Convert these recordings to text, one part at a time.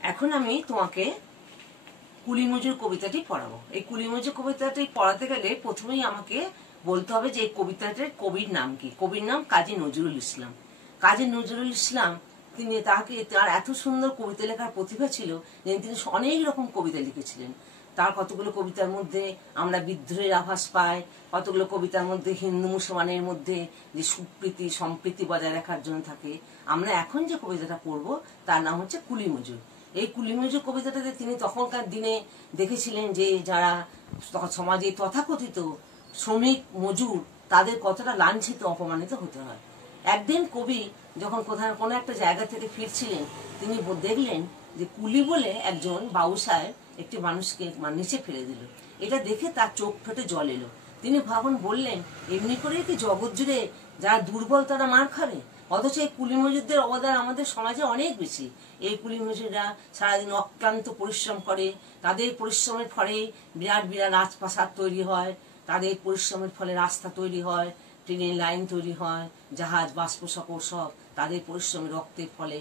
এখন আমি তোমাকে কুলিমজুর কবিতাটি পড়াবো। এই কুলিমজুর কবিতাটি পড়াতে গেলে প্রথমেই আমাকে বলতে হবে যে এই কবিতাটির কবির নাম কি। কবির নাম কাজী নজরুল ইসলাম। কাজী নজরুল ইসলাম তার এত সুন্দর কবিতা লেখার প্রতিভা ছিল যে তিনি অনেক রকম কবিতা লিখেছিলেন। তার কতগুলো কবিতার মধ্যে আমরা বিদ্রোহের আভাস পাই, কতগুলো কবিতার মধ্যে হিন্দু মুসলমানের মধ্যে যে সুপ্রীতি সম্প্রীতি বজায় রাখার জন্য থাকে। আমরা এখন যে কবিতাটা পড়বো তার নাম হচ্ছে কুলিমজুর। এই কুলিমজুর কবিতাটাতে তিনি তখনকার দিনে দেখেছিলেন যে যারা সমাজে তথাকথিত শ্রমিক মজুর তাদের কতটা লাঞ্ছিত অপমানিত হতে হয়। একদিন কবি যখন কোনো একটা জায়গা থেকে ফিরছিলেন, তিনি দেখলেন যে কুলি বলে একজন বাবু সাহেব একটি মানুষকে নিচে ফেলে দিল। এটা দেখে তার চোখ ফেটে জল এলো। তিনি বললেন, এমনি করে কি জগৎ জুড়ে যারা দুর্বল তারা মার খাবে? অথচ এই কুলি মজুরদের অবদান আমাদের সমাজে অনেক বেশি। এই কুলি মজুররা সারাদিন অক্লান্ত পরিশ্রম করে, তাদের পরিশ্রমের ফলে বিরাট বিরাট রাজপ্রাসাদ তৈরি হয়, তাদের পরিশ্রমের ফলে রাস্তা তৈরি হয়, ট্রেনের লাইন তৈরি হয়, জাহাজ বাষ্পসকল সব তাদের পরিশ্রমের রক্তের ফলে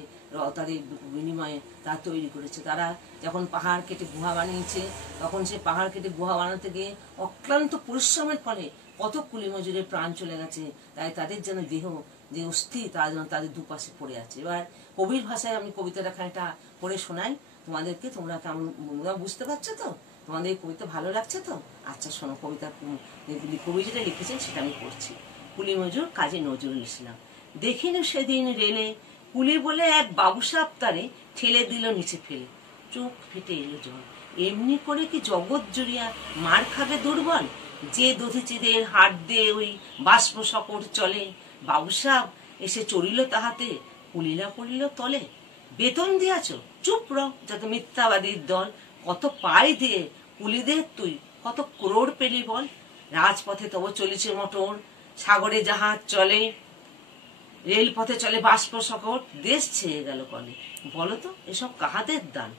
তাদের বিনিময়ে তা তৈরি করেছে। তারা যখন পাহাড় কেটে গুহা বানিয়েছে, তখন সে পাহাড় কেটে গুহা বানাতে গিয়ে অক্লান্ত পরিশ্রমের ফলে কত কুলি মজুরের প্রাণ চলে গেছে। তাই তাদের যেন দেহ যে অস্থি তারা যেন তাদের দুপাশে পড়ে আছে। এবার কবির ভাষায় আমি কবিতাটা খানিকটা পড়ে শোনাই তোমাদেরকে। তোমরা বুঝতে পারছো তো? তোমাদের কবিতা ভালো লাগছে তো? আচ্ছা শোনো, কবি যেটা লিখেছেন সেটা আমি পড়ছি। কুলিমজুর কাজী নজরুল ইসলাম। দেখিনি সেদিন রেলে কুলি বলে এক বাবুসাব তারে ঠেলে দিল নিচে ফেলে, চোখ ফেটে এলো জল। এমনি করে কি জগৎ জুড়িয়া মার খাবে দুর্বল? যে দধিচিদের হাত দিয়ে ওই বাষ্প সকট চলে, বাবুসাব এসে চড়িল তাহাতে, কুলিলা পড়িল তলে। বেতন দিয়াছ? চুপ রও যত মিথ্যাবাদীর দল। কত পাই দিয়ে কুলিদের তুই কত ক্রোড় পেলি বল? রাজপথে তব চলিছে মোটর, সাগরে জাহাজ চলে, রেলপথে চলে বাষ্প সকট, দেশ ছেয়ে গেল কলে। বলো তো এসব কাহাদের দান?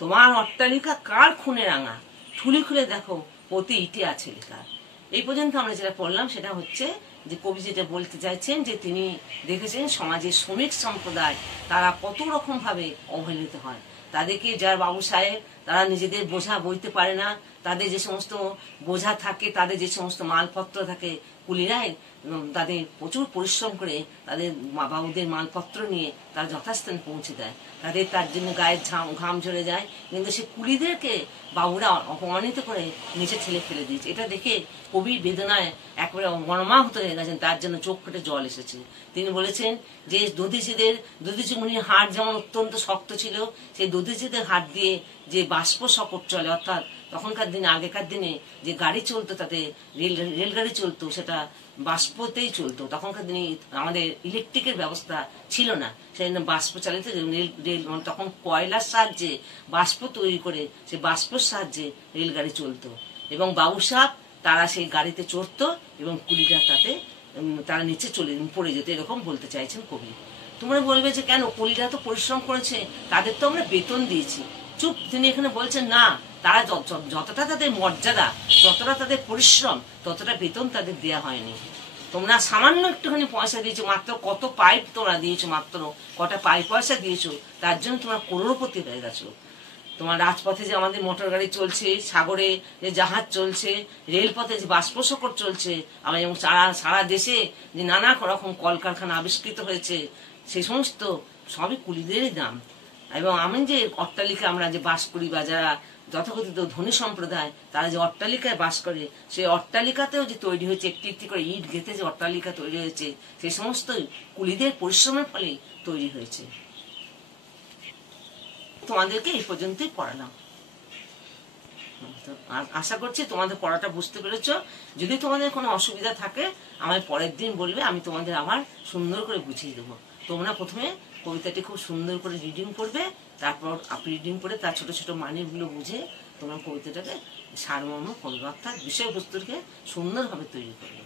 তোমার অট্টালিকা কার খুনে রাঙা? ঠুলি খুলে দেখো প্রতি ইটে আছে লেখা। এই পর্যন্ত আমরা যেটা পড়লাম সেটা হচ্ছে যে কবি যেটা বলতে চাইছেন যে তিনি দেখেছেন সমাজের শ্রমিক সম্প্রদায় তারা কত রকম ভাবে অবহেলিত হয়। তাদেরকে যার বাবু সাহেব তারা নিজেদের বোঝা বইতে পারে না, তাদের যে সমস্ত বোঝা থাকে, তাদের যে সমস্ত মালপত্র থাকে, কুলিরাই তাদের প্রচুর পরিশ্রম করে তাদের বাবুদের মালপত্র নিয়ে তারা যথাস্থানে পৌঁছে দেয়। তাদের তার জন্য গায়ের ঘাম ঝরে যায়, কিন্তু সে কুলিদেরকে বাবুরা অপমানিত করে নিচে ঠেলে ফেলে দিয়েছে। এটা দেখে কবি বেদনায় একেবারে মর্মাহত হয়ে গেছেন, তার জন্য চোখ ফেটে জল এসেছে। তিনি বলেছেন যে দধিচিমুনির হাড় যেমন অত্যন্ত শক্ত ছিল, সেই দধিচিদের হাত দিয়ে যে বাষ্প সকট চলে, অর্থাৎ তখনকার দিনে আগেকার দিনে যে গাড়ি চলতো, তাতে রেলগাড়ি চলতো, সেটা বাষ্পতেই চলতো। তখনকার দিনে আমাদের ইলেকট্রিকের ব্যবস্থা ছিল না, সেই জন্য বাষ্প চালিত রেল তখন কয়লার সাহায্যে বাষ্প তৈরি করে সে বাষ্পের সাহায্যে রেলগাড়ি চলতো। এবং বাবু সাহেব তারা সেই গাড়িতে চড়তো এবং কুলিরা তারা নিচে পড়ে যেত, এরকম বলতে চাইছেন কবি। তোমরা বলবে যে কেন, কুলিরা তো পরিশ্রম করেছে, তাদের তো আমরা বেতন দিয়েছি। চুপ, তিনি এখানে বলছেন না, তারা যতটা তাদের মর্যাদা, যতটা তাদের পরিশ্রম, ততটা বেতন তাদের দেয়া হয়নি। তোমরা সামান্য একটুখানি পয়সা দিয়েছো, মাত্র কত পাইপ তোমরা দিয়েছো, মাত্র কটা পয়সা দিয়েছো, তার জন্য তোমরা করোড়পতি হয়ে গেছো। তোমার রাজপথে যে আমাদের মোটর গাড়ি চলছে, সাগরে যে জাহাজ চলছে, রেলপথে যে বাষ্প সকট চলছে, এবং সারা দেশে যে নানা রকম কলকারখানা আবিষ্কৃত হয়েছে, সেই সমস্ত সবই কুলিদেরই দাম। এবং আমি যে অট্টালিকা আমরা যে বাস করি, বা যারা যথাকথিত ধনী সম্প্রদায় তারা যে অট্টালিকায় বাস করে, সেই অট্টালিকাতেও যে তৈরি হয়েছে, একটি একটি করে ইট গেঁথে যে অট্টালিকা তৈরি হয়েছে, সেই সমস্ত কুলিদের পরিশ্রমের ফলেই তৈরি হয়েছে। তোমাদেরকে এই পর্যন্তই পড়ালাম। আশা করছি তোমাদের পড়াটা বুঝতে পেরেছো। যদি তোমাদের কোনো অসুবিধা থাকে আমায় পরের দিন বলবে, আমি তোমাদের আবার সুন্দর করে বুঝিয়ে দেবো। তোমরা প্রথমে কবিতাটি খুব সুন্দর করে রিডিং করবে, তারপর রিডিং করে তার ছোট ছোট মানেগুলো বুঝে তোমরা কবিতাটাকে সারমর্ম করবে, অর্থাৎ বিষয়বস্তুকে সুন্দরভাবে তৈরি করবে।